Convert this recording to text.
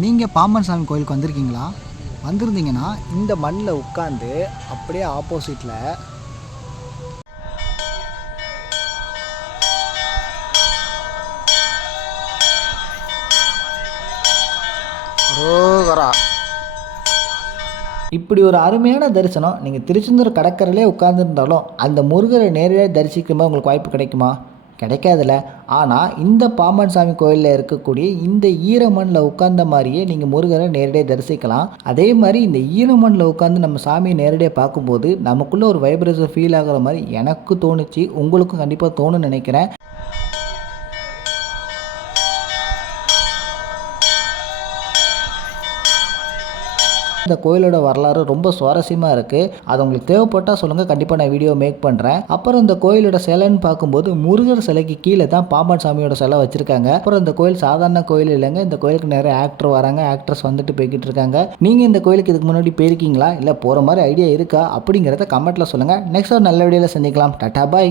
நீங்கள் பாம்பன் சாமி கோயிலுக்கு வந்திருக்கீங்களா? வந்திருந்தீங்கன்னா இந்த மண்ணில் உட்காந்து அப்படியே ஆப்போசிட்டில் ரோகரா. இப்படி ஒரு அருமையான தரிசனம் நீங்கள் திருச்செந்தூர் கடற்கரையிலே உட்காந்துருந்தாலும் அந்த முருகரை நேரடியாக தரிசிக்கும்போது உங்களுக்கு வாய்ப்பு கிடைக்குமா? கிடைக்காதுல்ல ஆனால் இந்த பாம்பன் சாமி கோயிலில் இருக்கக்கூடிய இந்த ஈரமண்ணில் உட்கார்ந்த மாதிரியே நீங்கள் முருகரை நேரடியாக தரிசிக்கலாம். அதே மாதிரி இந்த ஈரமண்ணில் உட்காந்து நம்ம சாமியை நேரடியாக பார்க்கும்போது நமக்குள்ளே ஒரு வைப்ரேஷன் ஃபீல் ஆகிற மாதிரி எனக்கு தோணுச்சு உங்களுக்கும் கண்டிப்பாக தோணுன்னு நினைக்கிறேன். இந்த கோயிலோட வரலாறு ரொம்ப சுவாரஸ்யமாக இருக்குது அது உங்களுக்கு தேவைப்பட்டால் சொல்லுங்கள் கண்டிப்பாக நான் வீடியோ மேக் பண்ணுறேன் அப்புறம் இந்த கோயிலோட சிலைன்னு பார்க்கும்போது முருகர் சிலைக்கு கீழே தான் பாம்பன் சாமியோட சிலை வச்சுருக்காங்க. அப்புறம் இந்த கோயில் சாதாரண கோயில் இல்லைங்க. இந்த கோயிலுக்கு நிறைய ஆக்டர் வராங்க. ஆக்ட்ரஸ் வந்துட்டு போய்கிட்டு இருக்காங்க. நீங்கள் இந்த கோயிலுக்கு இதுக்கு முன்னாடி போயிருக்கீங்களா? இல்லை போகிற மாதிரி ஐடியா இருக்கா? அப்படிங்கிறத கமெண்ட்டில் சொல்லுங்கள் நெக்ஸ்ட் ஒரு நல்ல வீடியோவில் சந்திக்கலாம். டாட்டா பாய்